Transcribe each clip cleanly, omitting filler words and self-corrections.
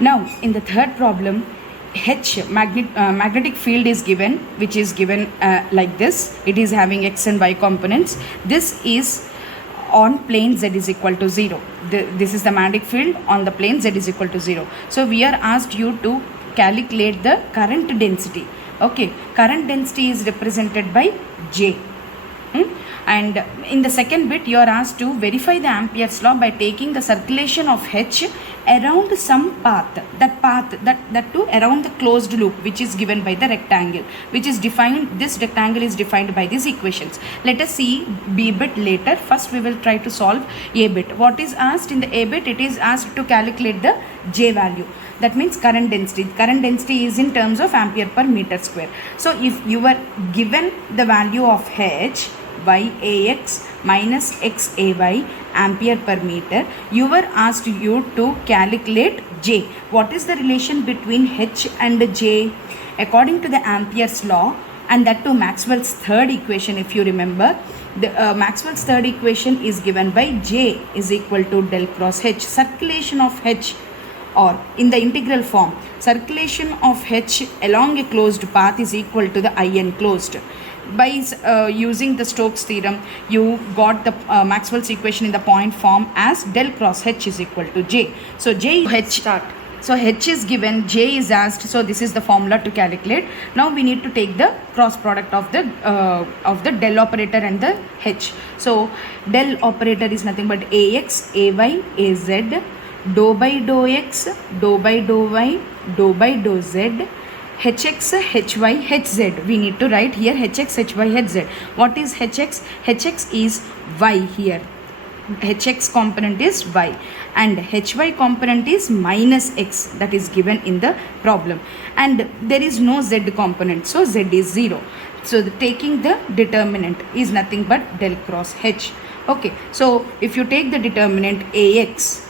Now in the third problem, magnetic field is given, which is given like this. It is having x and y components. This is on plane z is equal to 0. This is the magnetic field on the plane z is equal to 0. So we are asked you to calculate the current density. Okay, current density is represented by J. And in the second bit, you are asked to verify the Amperes law by taking the circulation of H around some path. That too around the closed loop, which is given by the rectangle, which is defined. This rectangle is defined by these equations. Let us see B bit later. First we will try to solve A bit. What is asked in the A bit? It is asked to calculate the J value. That means current density. Current density is in terms of ampere per meter square. So if you were given the value of H, YAX minus XAY ampere per meter, you were asked you to calculate J. What is the relation between H and J? According to the Amperes law, and that to Maxwell's third equation, if you remember, the Maxwell's third equation is given by J is equal to del cross H. Circulation of H, or in the integral form, circulation of H along a closed path is equal to the I enclosed. By using the Stokes theorem, you got the Maxwell's equation in the point form as del cross H is equal to J. So J H start. So H is given, J is asked. So this is the formula to calculate. Now we need to take the cross product of the del operator and the H. So del operator is nothing but AX, AY, AZ, dou by dou X, dou by dou Y, dou by dou Z, Hx, Hy, Hz. We need to write here Hx, Hy, Hz. What is Hx? Hx is y here. Hx component is y and Hy component is minus x, that is given in the problem, and there is no z component, so z is 0. So taking the determinant is nothing but del cross H. Okay, so if you take the determinant Ax,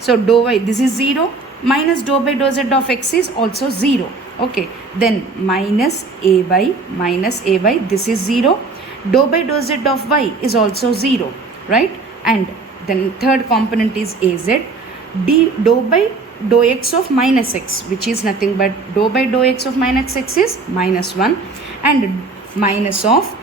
so dou y, this is 0, minus dou by dou z of x is also 0. Okay, then minus ay, this is 0, dou by dou z of y is also 0, right? And then third component is az, dou by dou x of minus x, which is nothing but dou by dou x of minus x is minus 1, and minus of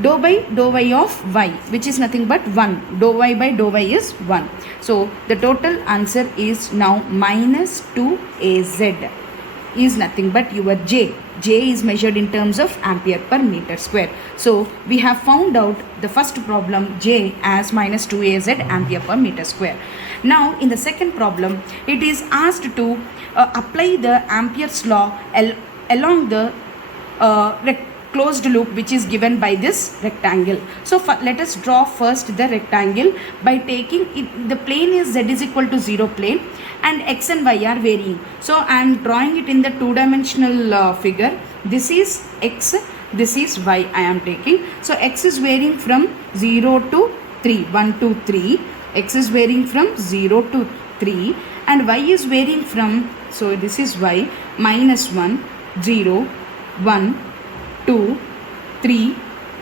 dou by dou y of y, which is nothing but 1. Dou y by dou y is 1. So the total answer is now minus 2az is nothing but your J. J is measured in terms of ampere per meter square. So we have found out the first problem, J as minus 2az ampere per meter square. Now in the second problem, it is asked to apply the Amperes law along the closed loop, which is given by this rectangle. So let us draw first the rectangle by taking it, the plane is z is equal to 0 plane and x and y are varying. So I am drawing it in the two-dimensional figure. This is x, this is y I am taking. So x is varying from 0 to 3, 1, 2, 3. X is varying from 0 to 3 and y is varying from, so this is y, minus 1, 0, 1, 2, 3,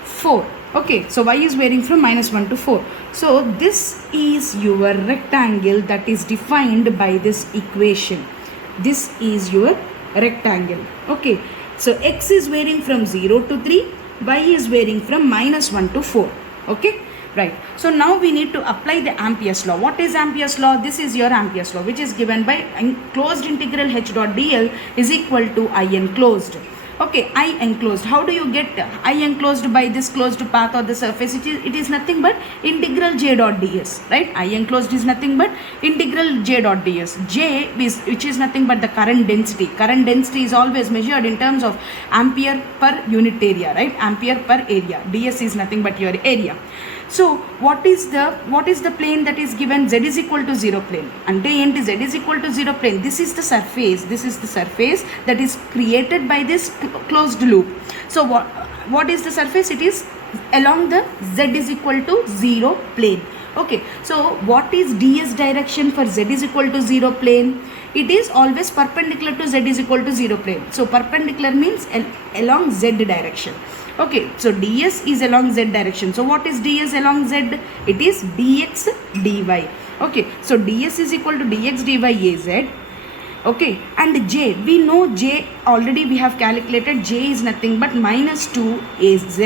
4. Okay, so y is varying from minus 1 to 4. So this is your rectangle that is defined by this equation. This is your rectangle. Okay, so x is varying from 0 to 3, y is varying from minus 1 to 4. Okay, right. So now we need to apply the Amperes law. What is Amperes law? This is your Amperes law, which is given by closed integral h dot dl is equal to I enclosed. Okay, I enclosed. How do you get I enclosed by this closed path or the surface? It is nothing but integral j dot ds, right? I enclosed is nothing but integral j dot ds. J is, which is nothing but the current density. Current density is always measured in terms of ampere per unit area, right? Ampere per area. ds is nothing but your area. So what is the plane that is given? Z is equal to 0 plane. Ante enti z is equal to 0 plane. This is the surface. This is the surface that is created by this closed loop. So what is the surface? It is along the z is equal to 0 plane. Okay. So what is ds direction for z is equal to 0 plane? It is always perpendicular to z is equal to 0 plane. So perpendicular means along z direction. Okay, so ds is along z direction. So what is ds along z? It is dx dy. Okay, so ds is equal to dx dy az. Okay, and j, we know j already we have calculated. J is nothing but minus 2 az.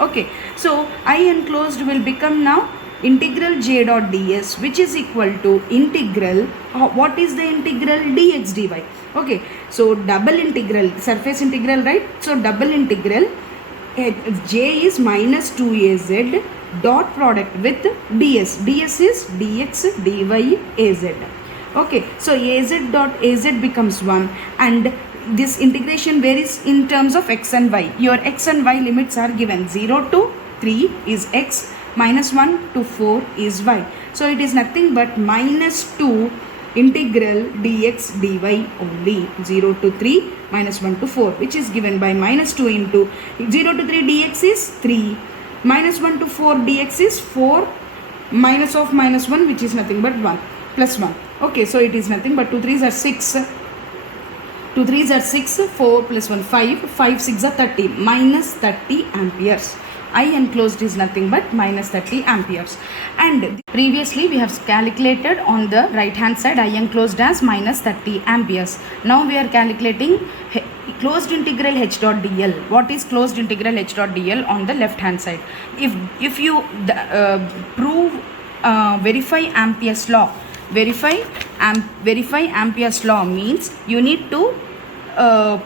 Okay, so I enclosed will become now integral j dot ds, which is equal to integral, what is the integral? Dx dy. Okay, so double integral, surface integral, right? So double integral j is minus 2az dot product with ds. Ds is dx dy az. Okay, so az dot az becomes 1, and this integration varies in terms of x and y. Your x and y limits are given. 0 to 3 is x, minus 1 to 4 is y. So it is nothing but minus 2 integral dx dy only. 0 to 3 minus 1 to 4, which is given by minus 2 into 0 to 3 dx is 3, minus 1 to 4 dx is 4, minus of minus 1, which is nothing but 1, plus 1. Okay, so it is nothing but 2 3s are 6, 2 3s are 6, 4 plus 1 5, 5 6 are 30, minus 30 amperes. I enclosed is nothing but minus 30 amperes. And previously we have calculated on the right hand side I enclosed as minus 30 amperes. Now we are calculating closed integral h dot dl. What is closed integral h dot dl on the left hand side? If you verify Amperes law, verify Amperes law means you need to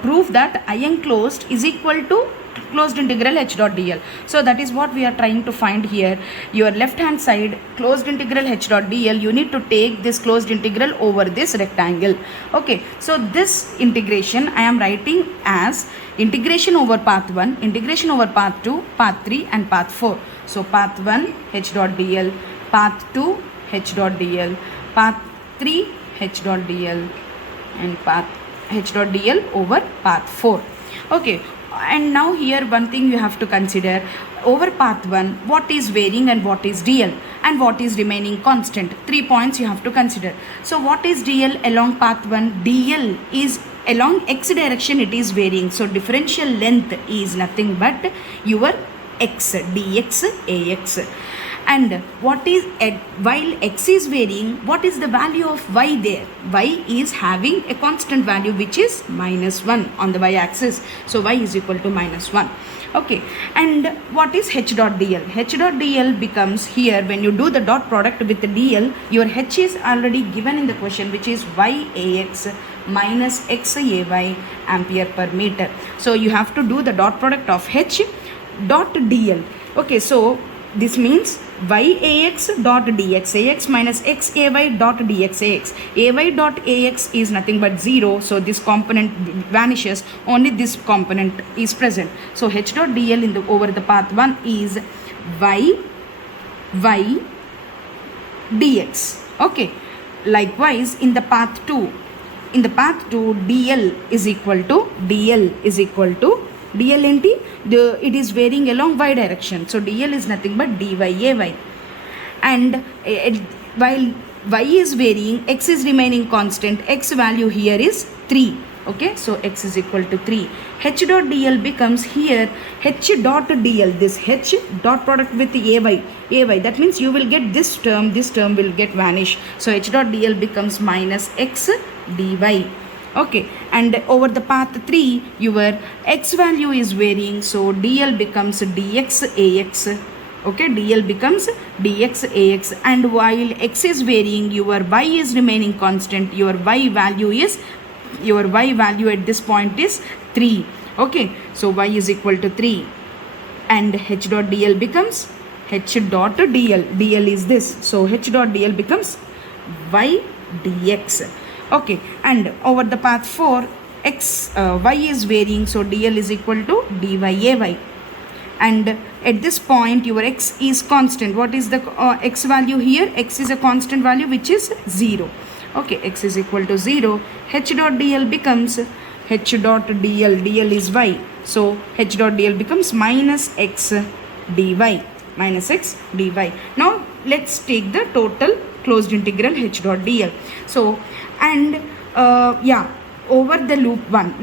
prove that I enclosed is equal to closed integral h dot dl. So that is what we are trying to find here. Your left hand side closed integral h dot dl, you need to take this closed integral over this rectangle. Okay, so this integration I am writing as integration over path 1, integration over path 2, path 3 and path 4. So path 1 h dot dl, path 2 h dot dl, path 3 h dot dl and path h dot dl over path 4. Okay, and now here one thing you have to consider. Over path 1, what is varying and what is dl and what is remaining constant. 3 points you have to consider. So what is dl along path 1? Dl is along x direction, it is varying. So differential length is nothing but your x, dx ax. And what is while x is varying, what is the value of y there? Y is having a constant value which is minus 1 on the y axis. So y is equal to minus 1. Okay, and what is h dot dl? H dot dl becomes here when you do the dot product with the dl, your h is already given in the question, which is y ax minus x ay ampere per meter. So you have to do the dot product of h dot dl. Okay, so this means y ax dot dx ax minus x ay dot dx ax. Ay dot ax is nothing but 0, so this component vanishes, only this component is present. So h dot dl in the over the path 1 is y dx. Okay, likewise in the path 2, dl is equal to dl enti it is varying along y direction, so dl is nothing but dy ay, and while y is varying, x is remaining constant, x value here is 3. Okay, so x is equal to 3. H dot dl becomes here h dot dl, this h dot product with ay, that means you will get this term will get vanish. So h dot dl becomes minus x dy. Okay, and over the path 3 your x value is varying, so dl becomes dx ax. Okay, dl becomes dx ax, and while x is varying, your y is remaining constant. Your y value at this point is 3. Okay, so y is equal to 3, and h dot dl becomes h dot dl is this, so h dot dl becomes y dx. Okay, and over the path 4 y is varying, so dl is equal to dy ay, and at this point your x is constant. What is the x value here? X is a constant value which is 0. Okay, x is equal to 0. H dot dl becomes h dot dl is y, so h dot dl becomes minus x dy. Now let's take the total closed integral h dot dl. So and over the loop 1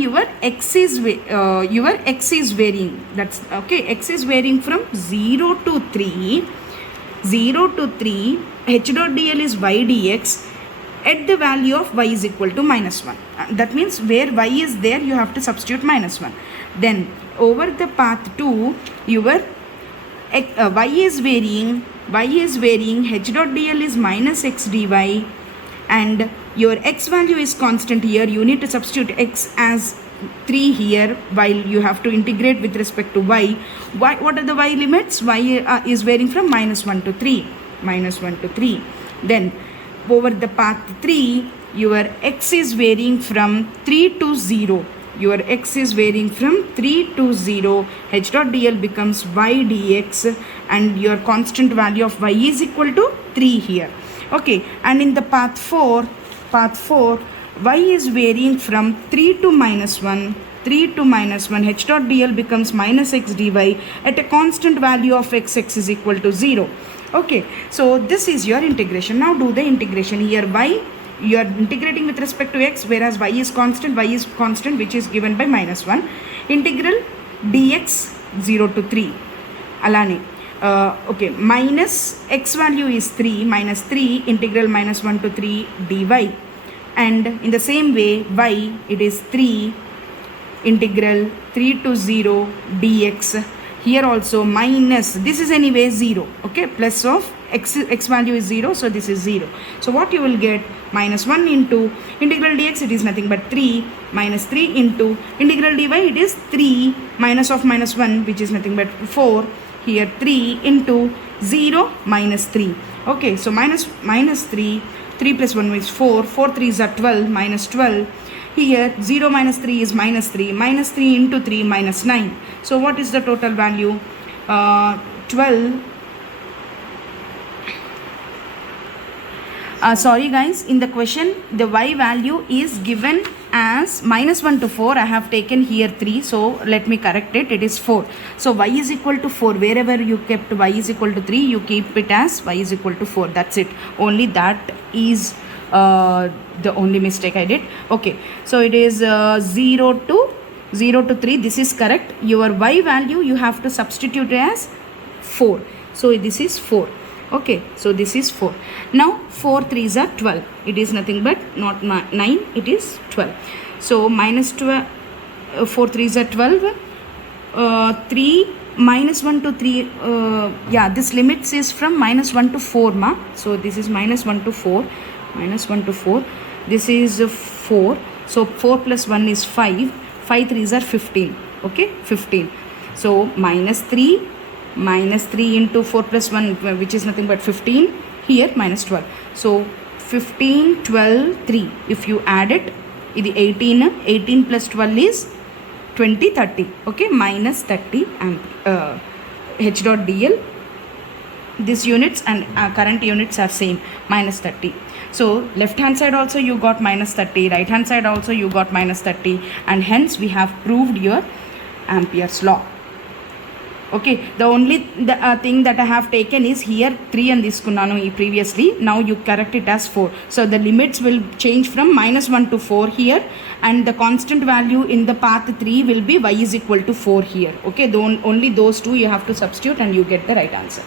your x is varying. That's okay, x is varying from 0 to 3. H dot dl is y dx, at the value of y is equal to minus 1. That means where y is there, you have to substitute minus 1. Then over the path 2, your y is varying, h dot dl is minus x dy, and your x value is constant here. You need to substitute x as 3 here, while you have to integrate with respect to y. What are the y limits? Y is varying from minus 1 to 3. Then over the path 3, your x is varying from 3 to 0. Your x is varying from 3 to 0. H dot dl becomes y dx, and your constant value of y is equal to 3 here. Okay, and in the path 4, y is varying from 3 to minus 1. H dot dl becomes minus x dy at a constant value of x is equal to 0. Okay, so this is your integration. Now do the integration. Here y, you are integrating with respect to x, whereas y is constant, which is given by minus 1. Integral dx 0 to 3. Alani. Okay, minus x value is 3, minus 3, integral minus 1 to 3 dy. And in the same way, y, it is 3, integral 3 to 0 dx. Here also minus, this is anyway 0, okay, plus of x value is 0, so this is 0. So what you will get, minus 1 into integral dx, it is nothing but 3, minus 3 into integral dy, it is 3, minus of minus 1, which is nothing but 4. Here 3 into 0 minus 3. Okay, so minus 3, 3 plus 1 is 4, 4 3s are 12, minus 12. Here 0 minus 3 is minus 3, minus 3 into 3 minus 9. So what is the total value? 12. Sorry guys, in the question the y value is given as minus 1 to 4. I have taken here 3, so let me correct it. It is 4. So y is equal to 4. Wherever you kept y is equal to 3, you keep it as y is equal to 4. That's it. Only that is the only mistake I did. Okay, so it is 0 to 3. This is correct. Your y value you have to substitute as 4. So this is 4. Okay, so this is 4. Now 4 3s are 12. It is nothing but not 9, it is 12. So minus 12, 4 3s are 12. 3 minus 1 to 3, yeah, this limits is from minus 1 to 4 ma. So this is minus 1 to 4. This is 4. So 4 plus 1 is 5. 5 3s are 15. Okay, 15. So minus 3 into 4 plus 1, which is nothing but 15. Here minus 12. So 15, 12, 3. If you add it, ఇది 18 plus 12 is 20, 30. Okay, minus 30 h dot dl. These units and current units are same, minus 30. So left hand side also you got minus 30, right hand side also you got minus 30, and hence we have proved your Amperes law. Okay, the only thing that I have taken is here 3 and this kunnanu previously. Now you correct it as 4. So the limits will change from minus 1 to 4 here, and the constant value in the path 3 will be y is equal to 4 here. Okay, only those two you have to substitute and you get the right answer.